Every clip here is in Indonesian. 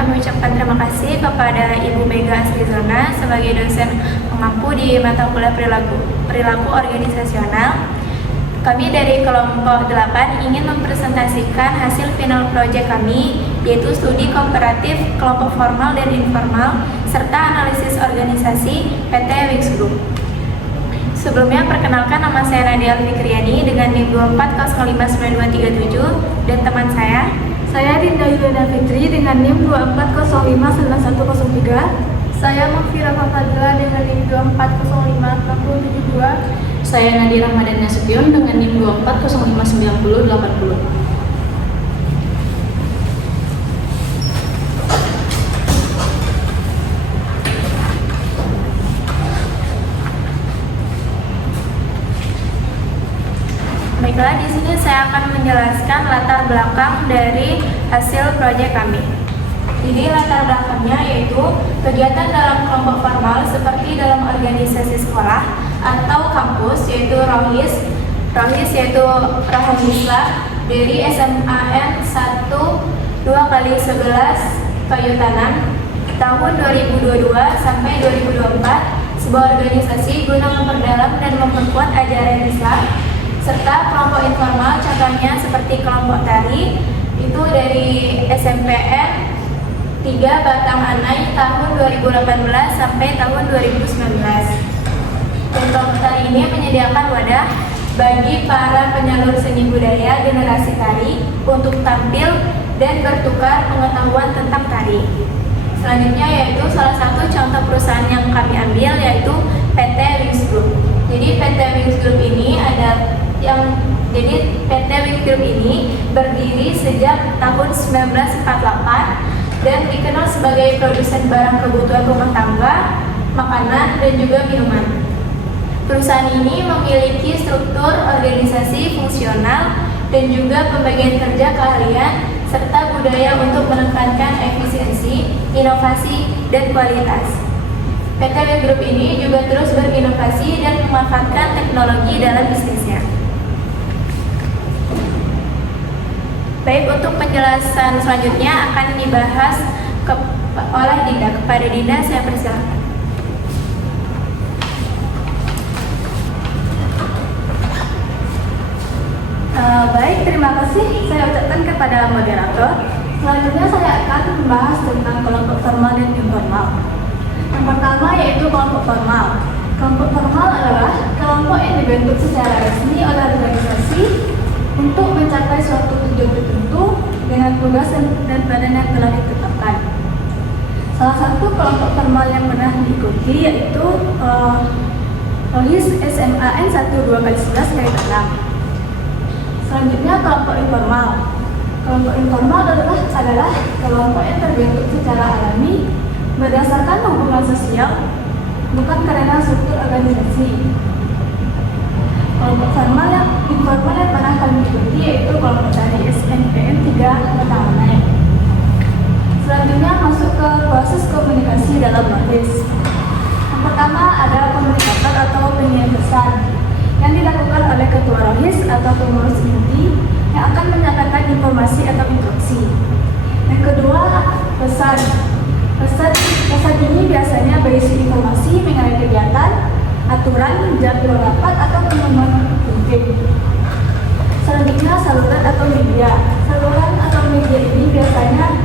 kami ucapkan terima kasih kepada Ibu Mega Asrizona sebagai dosen pengampu di mata kuliah perilaku organisasional. Kami dari kelompok 8 ingin mempresentasikan hasil final project kami, yaitu studi komparatif kelompok formal dan informal serta analisis organisasi PT Wings Group. Sebelumnya, perkenalkan, nama saya Nadia Fikriani dengan NIM 24059237 dan teman saya Dinda Yuliana Fitri dengan NIM 24059103. Saya Mufira Fadila dengan NIM 24056072. Saya Nadia Ramadan Nasution dengan NIM 24059080. Baiklah, di sini saya akan menjelaskan latar belakang dari hasil proyek kami. Jadi latar belakangnya yaitu kegiatan dalam kelompok formal seperti dalam organisasi sekolah atau kampus, yaitu ROHIS yaitu Rahamislah dari SMAN 1/2x11 Kayu Tanam tahun 2022 sampai 2024, sebuah organisasi guna memperdalam dan memperkuat ajaran Islam, serta kelompok informal contohnya seperti kelompok tari itu dari SMPN 3 Batang Anai tahun 2018 sampai tahun 2019. Dan kelompok tari ini menyediakan wadah bagi para penyalur seni budaya generasi tari untuk tampil dan bertukar pengetahuan tentang tari. Selanjutnya yaitu salah satu contoh perusahaan yang kami ambil yaitu PT Wings Group. Jadi PT Wings Group ini PT Wings Group ini berdiri sejak tahun 1948 dan dikenal sebagai produsen barang kebutuhan rumah tangga, makanan, dan juga minuman. Perusahaan ini memiliki struktur organisasi fungsional dan juga pembagian kerja keahlian serta budaya untuk menekankan efisiensi, inovasi, dan kualitas. PT Wings Group ini juga terus berinovasi dan memanfaatkan teknologi dalam bisnisnya. Baik, untuk penjelasan selanjutnya akan dibahas oleh Dinda. Kepada Dinda saya persilakan. Baik, terima kasih saya ucapkan kepada moderator. Selanjutnya saya akan membahas tentang kelompok formal dan informal. Yang pertama yaitu kelompok formal. Kelompok formal adalah kelompok yang dibentuk secara resmi oleh organisasi untuk mencapai suatu tujuan tertentu dengan tugas dan badan yang telah ditetapkan. Salah satu kelompok formal yang pernah diikuti yaitu ROHIS SMAN 1/2x11 Kayu Tanam. Selanjutnya kelompok informal. Kelompok informal adalah kelompok yang terbentuk secara alami berdasarkan hubungan sosial, bukan karena struktur organisasi. Kelompok informal yang pernah kami ikuti yaitu kelompok tari SMPN 3 Batang Anai. Selanjutnya masuk ke proses komunikasi dalam ROHIS. Yang pertama ada komunikator atau penyiar pesan yang dilakukan oleh ketua ROHIS atau pengurus inti yang akan menyampaikan informasi atau instruksi. Yang kedua, pesan. Pesan ini biasanya berisi informasi mengenai kegiatan, aturan, jadwal rapat atau pengumuman penting. Selanjutnya saluran atau media. Saluran atau media ini biasanya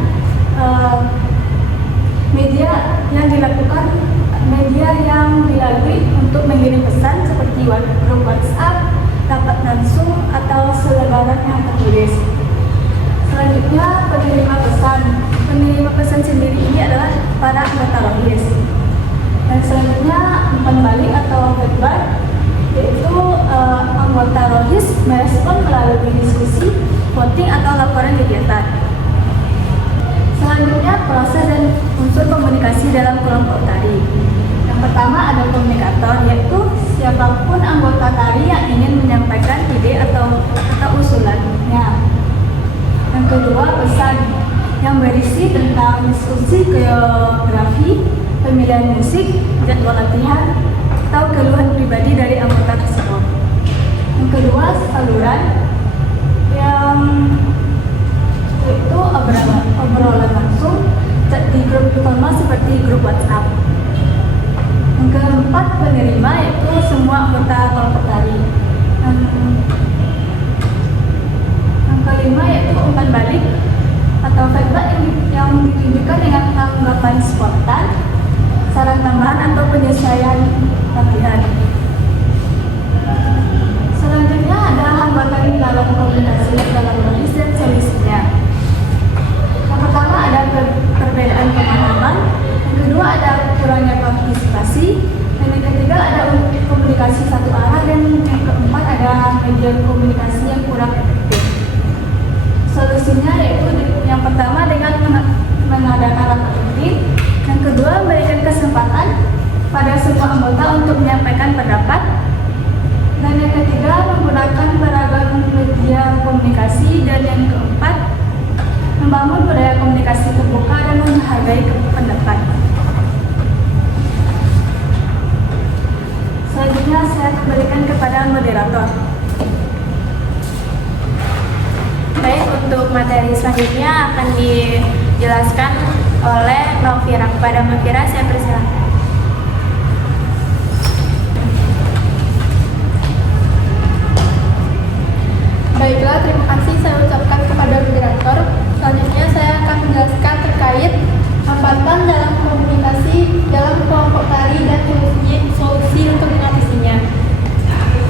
media yang dilalui untuk mengirim pesan seperti grup WhatsApp, rapat langsung atau selebaran yang tertulis. Selanjutnya penerima pesan. Penerima pesan sendiri ini adalah para anggota ROHIS. Dan selanjutnya umpan balik atau feedback, yaitu anggota ROHIS merespon melalui diskusi, voting atau laporan kegiatan. Selanjutnya proses dan unsur komunikasi dalam kelompok tari. Yang pertama ada komunikator, yaitu siapapun anggota tari yang ingin menyampaikan ide atau usulannya. Yang kedua pesan, yang berisi tentang diskusi koreografi, pemilihan musik, jadwal latihan, atau keluhan pribadi dari anggota tersebut. Yang kedua saluran, yang yaitu obrolan langsung chat di grup informal seperti grup WhatsApp. Yang keempat, penerima yaitu semua anggota kelompok tari. Yang kelima yaitu umpan balik atau feedback yang ditujukan dengan tanggapan spontan, saran tambahan atau penyesuaian latihan. Selanjutnya ada hambatan dalam komunikasi dalam menulis dan solusinya. Yang pertama ada perbedaan pemahaman, yang kedua ada kurangnya partisipasi, dan yang ketiga ada komunikasi satu arah, dan yang keempat ada media komunikasi yang kurang efektif. Solusinya yaitu yang pertama dengan mengadakan rapat rutin, yang kedua memberikan kesempatan pada semua anggota untuk menyampaikan pendapat, dan yang ketiga menggunakan beragam media komunikasi, dan yang keempat membangun budaya komunikasi terbuka dan menghargai pendapat. Selanjutnya saya kembalikan kepada moderator. Baik, untuk materi selanjutnya akan dijelaskan oleh Mbak Fira. Kepada Mbak Fira saya persilakan. Baiklah, terima kasih saya ucapkan kepada moderator. Selanjutnya saya akan menjelaskan terkait hambatan dalam komunikasi dalam kelompok tari dan solusi untuk mengatasinya.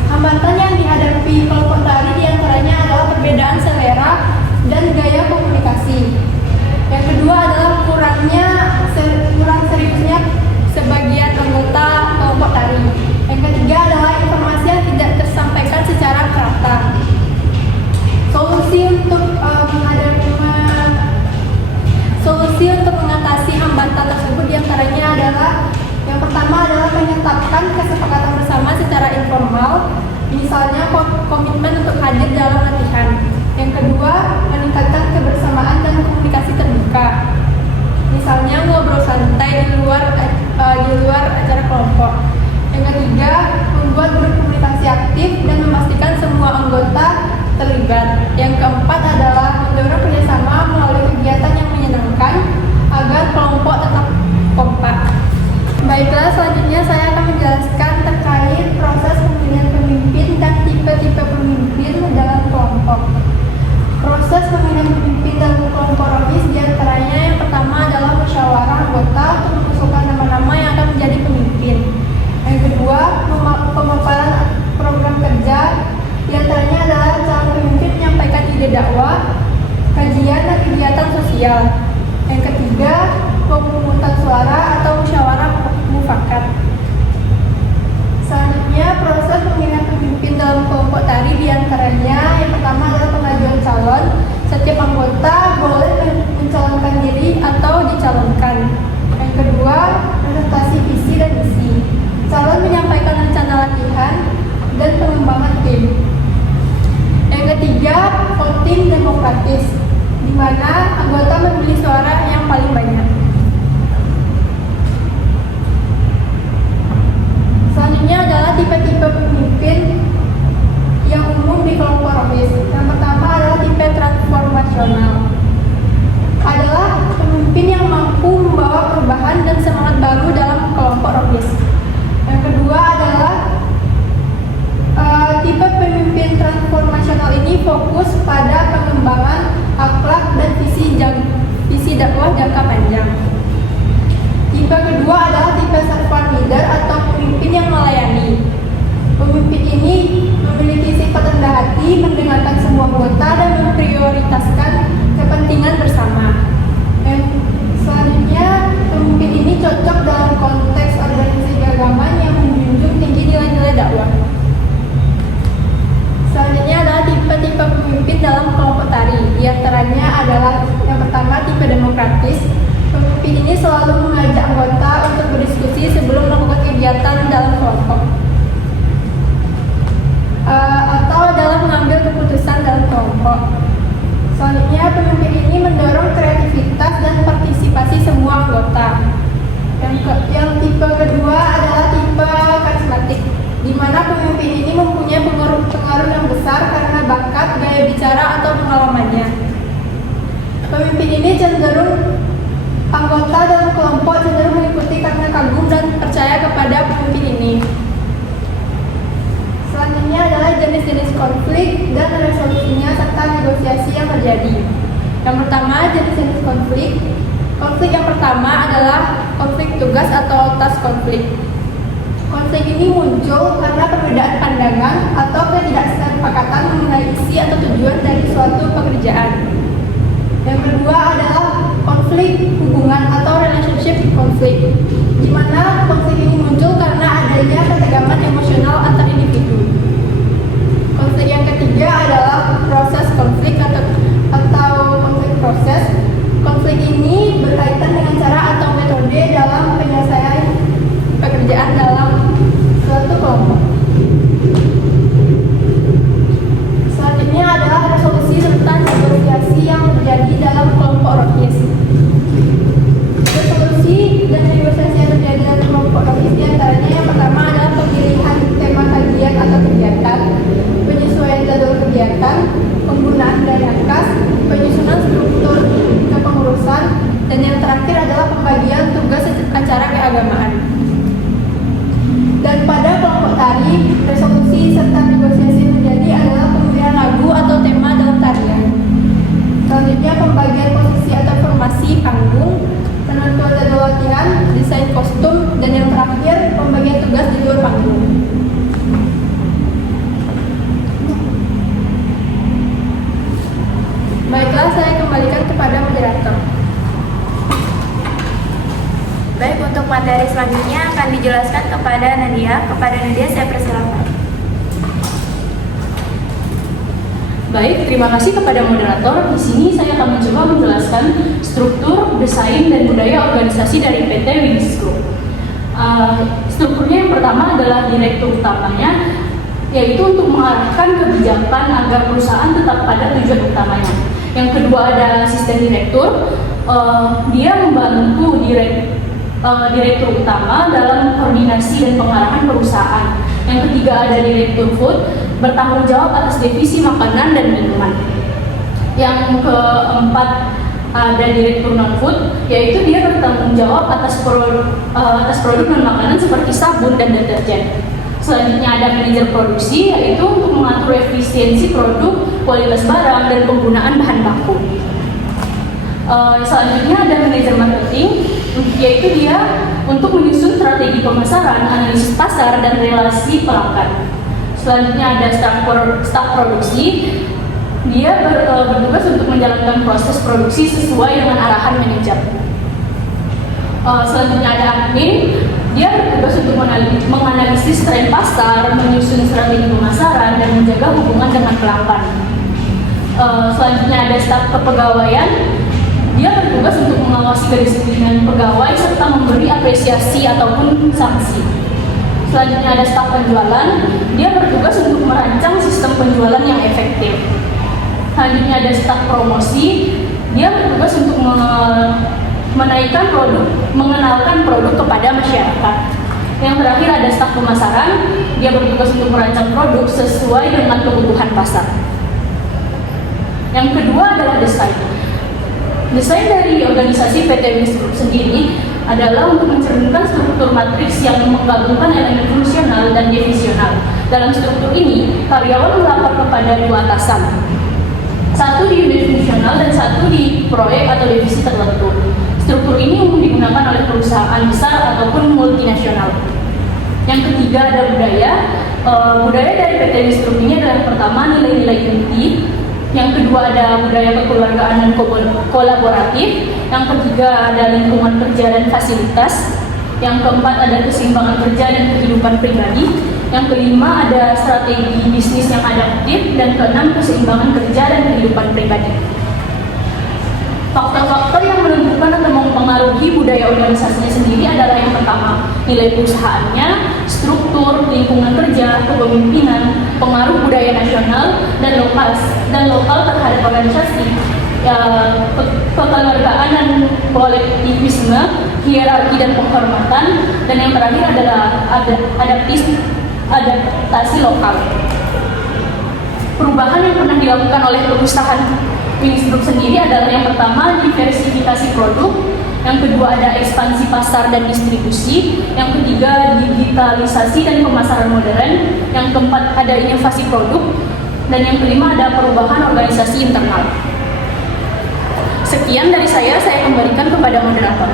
Hambatan yang dihadapi kelompok tari diantaranya adalah perbedaan selera dan gaya komunikasi. Yang kedua adalah kurang seriusnya sebagian anggota kelompok tari. Yang ketiga adalah informasi yang tidak tersampaikan secara merata. Solusi untuk mengatasi hambatan tersebut diantaranya adalah yang pertama adalah menetapkan kesepakatan bersama secara informal, misalnya komitmen untuk hadir dalam latihan. Yang kedua, meningkatkan kebersamaan dan komunikasi terbuka, misalnya ngobrol santai di luar acara kelompok. Yang ketiga, membuat grup komunikasi aktif dan memastikan semua anggota terlibat. Yang keempat adalah mendorong kerjasama melalui kegiatan yang menyenangkan agar kelompok tetap kompak. Baiklah, selanjutnya saya akan menjelaskan terkait proses pemilihan pemimpin dan tipe-tipe pemimpin dalam kelompok. Proses pemilihan pemimpin dalam kelompok ROHIS diantaranya yang pertama adalah musyawarah anggota untuk mengusulkan nama-nama yang akan menjadi pemimpin. Yang kedua, pemaparan program kerja. Diantaranya adalah calon pemimpin menyampaikan ide dakwah, kajian dan kegiatan sosial. Yang ketiga, pemungutan suara atau musyawarah mufakat. Selanjutnya, proses pemilihan pemimpin dalam kelompok tari diantaranya yang pertama adalah pengajuan calon. Setiap anggota boleh mencalonkan diri atau dicalonkan. Yang kedua, presentasi visi dan misi. Calon menyampaikan rencana latihan dan pengembangan tim. Yang ketiga, voting demokratis, di mana anggota memilih suara yang paling banyak. Selanjutnya adalah tipe-tipe pemimpin yang umum di kelompok ROHIS. Yang pertama adalah tipe transformasional. Adalah pemimpin yang mampu membawa perubahan dan semangat baru dalam kelompok ROHIS. Yang kedua adalah tipe pemimpin transformasional ini fokus pada pengembangan akhlak dan visi dakwah jangka panjang. Tipe kedua adalah tipe servant leader atau pemimpin yang melayani. Pemimpin ini memiliki sifat rendah hati, mendengarkan semua anggota dan memprioritaskan kepentingan bersama. Selanjutnya, pemimpin ini cocok dalam konteks organisasi keagamaan yang menjunjung tinggi nilai-nilai dakwah. Selanjutnya adalah tipe-tipe pemimpin dalam kelompok tari. Di antaranya adalah yang pertama tipe demokratis. Pemimpin ini selalu mengajak anggota untuk berdiskusi sebelum melakukan kegiatan dalam kelompok atau dalam mengambil keputusan dalam kelompok. Selanjutnya, pemimpin ini mendorong kreativitas dan partisipasi semua anggota. Yang tipe kedua adalah tipe karismatik, di mana pemimpin ini mempunyai pengaruh yang besar karena bakat, gaya bicara, atau pengalamannya. Pemimpin ini cenderung Anggota dalam kelompok cenderung mengikuti karena kagum dan percaya kepada pemimpin ini. Selanjutnya adalah jenis-jenis konflik dan resolusinya serta negosiasi yang terjadi. Yang pertama, jenis-jenis konflik. Konflik yang pertama adalah konflik tugas atau task konflik. Konflik ini muncul karena perbedaan pandangan atau ketidaksepakatan mengenai isi atau tujuan dari suatu pekerjaan. Yang kedua adalah konflik hubungan atau relationship konflik, di mana konflik ini muncul karena adanya ketegangan emosional antar individu. Konflik yang ketiga adalah proses konflik atau konflik proses. Konflik ini berkaitan dengan cara atau metode dalam penyelesaian pekerjaan dalam suatu kelompok. Selanjutnya adalah resolusi serta negosiasi yang terjadi dalam kelompok ROHIS. Resolusi dan negosiasi yang terjadi dalam kelompok ROHIS diantaranya yang pertama adalah pemilihan tema kajian atau kegiatan, penyesuaian jadwal kegiatan, penggunaan dana kas, penyusunan struktur kepengurusan, dan yang terakhir adalah pembagian tugas acara keagamaan. Dan pada kelompok tari, resolusi serta negosiasi yang terjadi adalah pemilihan lagu atau tema dalam tarian. Selanjutnya pembagian posisi atau formasi panggung, penentuan jadwal latihan, desain kostum, dan yang terakhir pembagian tugas di luar panggung. Baiklah, saya kembalikan kepada moderator. Baik, untuk materi selanjutnya akan dijelaskan kepada Nadia. Kepada Nadia saya persilakan. Baik, terima kasih kepada moderator. Di sini saya akan mencoba menjelaskan struktur, desain, dan budaya organisasi dari PT Winis Group. Strukturnya yang pertama adalah direktur utamanya, yaitu untuk mengarahkan kebijakan agar perusahaan tetap pada tujuan utamanya. Yang kedua ada asisten direktur, dia membantu direktur utama dalam koordinasi dan pengarahan perusahaan. Yang ketiga ada direktur food, bertanggung jawab atas divisi makanan dan minuman. Yang keempat ada direktur non food, yaitu dia bertanggung jawab atas produk dan makanan seperti sabun dan deterjen. Selanjutnya ada manajer produksi, yaitu untuk mengatur efisiensi produk, kualitas barang, dan penggunaan bahan baku. Selanjutnya ada manajer marketing, yaitu dia untuk menyusun strategi pemasaran, analisis pasar, dan relasi pelanggan. Selanjutnya ada staf produksi, dia bertugas untuk menjalankan proses produksi sesuai dengan arahan manajer. Selanjutnya ada admin, dia bertugas untuk menganalisis tren pasar, menyusun strategi pemasaran, dan menjaga hubungan dengan pelanggan. Selanjutnya ada staf kepegawaian, dia bertugas untuk mengawasi kedisiplinan pegawai serta memberi apresiasi ataupun sanksi. Selanjutnya ada staf penjualan, dia bertugas untuk merancang sistem penjualan yang efektif. Selanjutnya ada staf promosi, dia bertugas untuk menaikkan produk, mengenalkan produk kepada masyarakat. Yang terakhir ada staf pemasaran, dia bertugas untuk merancang produk sesuai dengan kebutuhan pasar. Yang kedua adalah desain. Desain dari organisasi PT Winis Group sendiri adalah untuk mencerminkan struktur matriks yang menggabungkan elemen fungsional dan divisional. Dalam struktur ini, karyawan melapor kepada dua atasan, satu di unit fungsional dan satu di proyek atau divisi tertentu. Struktur ini umum digunakan oleh perusahaan besar ataupun multinasional. Yang ketiga ada budaya. Budaya dari PT Winis Group ini adalah yang pertama nilai-nilai inti. Yang kedua ada budaya kekeluargaan dan kolaboratif. Yang ketiga ada lingkungan kerja dan fasilitas. Yang keempat ada keseimbangan kerja dan kehidupan pribadi. Yang kelima ada strategi bisnis yang adaptif. Dan keenam keseimbangan kerja dan kehidupan pribadi. Faktor-faktor yang menentukan atau mempengaruhi budaya organisasinya sendiri adalah yang pertama, nilai perusahaannya, struktur, lingkungan kerja, kepemimpinan, pengaruh budaya nasional dan lokal terhadap organisasi, kekeluargaan dan kolektivisme, hierarki dan penghormatan, dan yang terakhir adalah adaptasi lokal. Perubahan yang pernah dilakukan oleh perusahaan Winis Group sendiri adalah yang pertama diversifikasi produk, Yang kedua ada ekspansi pasar dan distribusi. Yang ketiga digitalisasi dan pemasaran modern. Yang keempat ada inovasi produk. Dan yang kelima ada perubahan organisasi internal. Sekian dari saya kembalikan kepada moderator.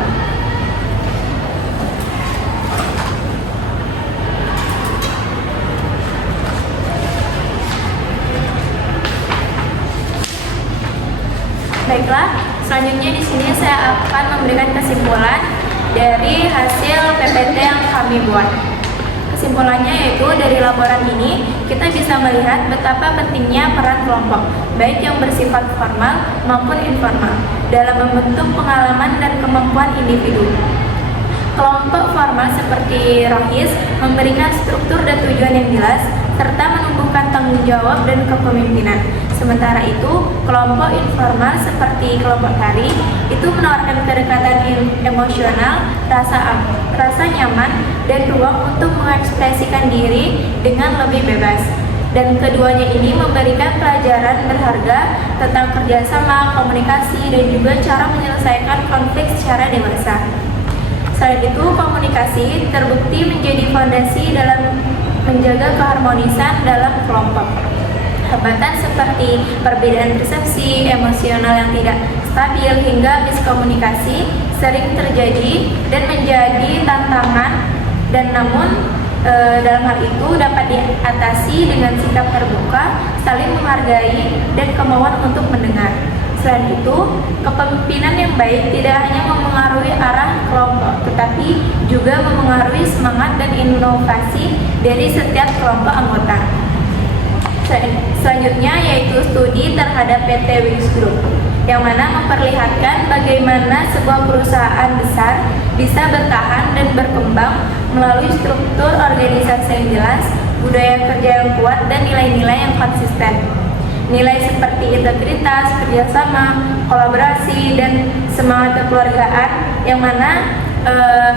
Baiklah, selanjutnya di sini saya akan memberikan kesimpulan dari hasil PPT yang kami buat. Kesimpulannya yaitu dari laporan ini kita bisa melihat betapa pentingnya peran kelompok, baik yang bersifat formal maupun informal, dalam membentuk pengalaman dan kemampuan individu. Kelompok formal seperti ROHIS memberikan struktur dan tujuan yang jelas, serta menumbuhkan tanggung jawab dan kepemimpinan. Sementara itu, kelompok informal seperti kelompok tari itu menawarkan kedekatan emosional, rasa nyaman, dan ruang untuk mengekspresikan diri dengan lebih bebas. Dan keduanya ini memberikan pelajaran berharga tentang kerjasama, komunikasi, dan juga cara menyelesaikan konflik secara dewasa. Selain itu, komunikasi terbukti menjadi fondasi dalam menjaga keharmonisan dalam kelompok. Hambatan seperti perbedaan persepsi, emosional yang tidak stabil, hingga miskomunikasi sering terjadi dan menjadi tantangan, dan namun dalam hal itu dapat diatasi dengan sikap terbuka, saling menghargai, dan kemauan untuk mendengar. Selain itu, kepemimpinan yang baik tidak hanya memengaruhi arah kelompok, tetapi juga memengaruhi semangat dan inovasi dari setiap kelompok anggota. Selanjutnya yaitu studi terhadap PT Wings Group, yang mana memperlihatkan bagaimana sebuah perusahaan besar bisa bertahan dan berkembang melalui struktur organisasi yang jelas, budaya kerja yang kuat, dan nilai-nilai yang konsisten. Nilai seperti integritas, kerjasama, kolaborasi, dan semangat kekeluargaan, yang mana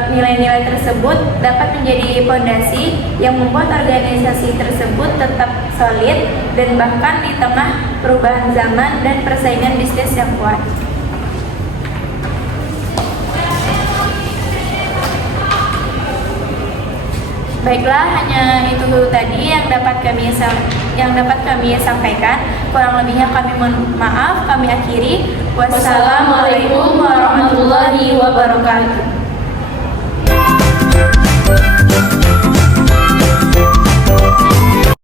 nilai-nilai tersebut dapat menjadi fondasi yang membuat organisasi tersebut tetap solid dan bahkan di tengah perubahan zaman dan persaingan bisnis yang kuat. Baiklah, hanya itu dulu tadi yang dapat kami sampaikan. Kurang lebihnya kami mohon maaf. Kami akhiri. Wassalamualaikum warahmatullahi wabarakatuh.